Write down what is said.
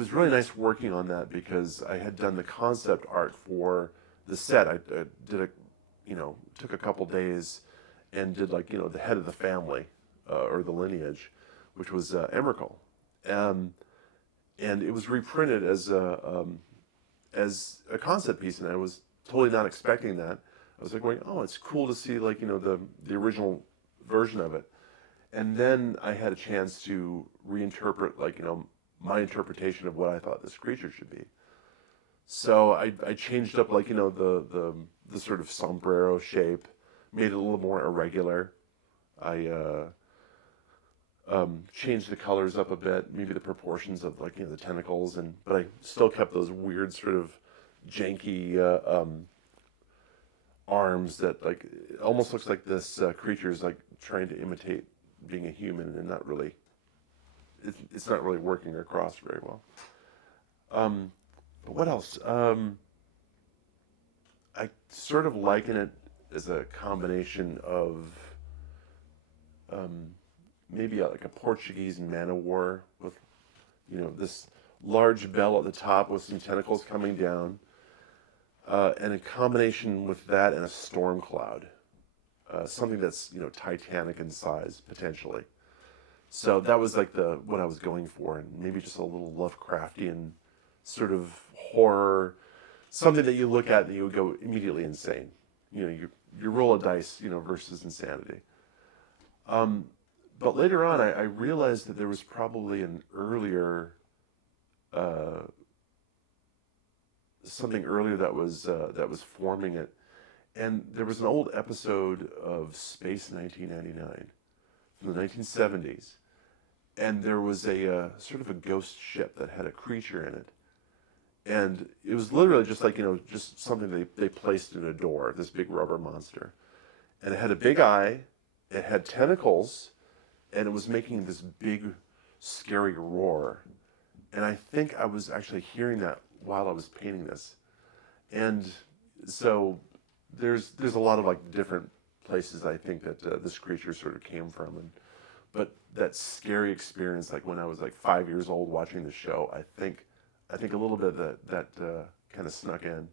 was really nice working on that because I had done the concept art for the set. I did took a couple days and did the head of the family or the lineage, which was Emrakul. And it was reprinted as a concept piece, and I was totally not expecting that. I was like going, oh, it's cool to see the original version of it. And then I had a chance to reinterpret my interpretation of what I thought this creature should be. So I changed up the sort of sombrero shape, made it a little more irregular. I changed the colors up a bit, maybe the proportions of the tentacles, but I still kept those weird sort of janky arms that it almost looks like this creature is trying to imitate being a human and not really. It's not really working across very well. But what else? I sort of liken it as a combination of maybe like a Portuguese man-o-war with, this large bell at the top with some tentacles coming down, and a combination with that and a storm cloud, something that's titanic in size potentially. So that was what I was going for, and maybe just a little Lovecraftian sort of horror, something that you look at and you would go immediately insane. You roll a dice, versus insanity. But later on, I realized that there was probably an earlier, something earlier that was forming it, and there was an old episode of Space 1999 from the 1970s, and there was a sort of a ghost ship that had a creature in it, and it was literally just just something they placed in a door, this big rubber monster, and it had a big eye, it had tentacles, and it was making this big, scary roar. And I think I was actually hearing that while I was painting this. And so there's a lot of different places I think that this creature sort of came from. But that scary experience, when I was 5 years old watching the show, I think a little bit of that kind of snuck in.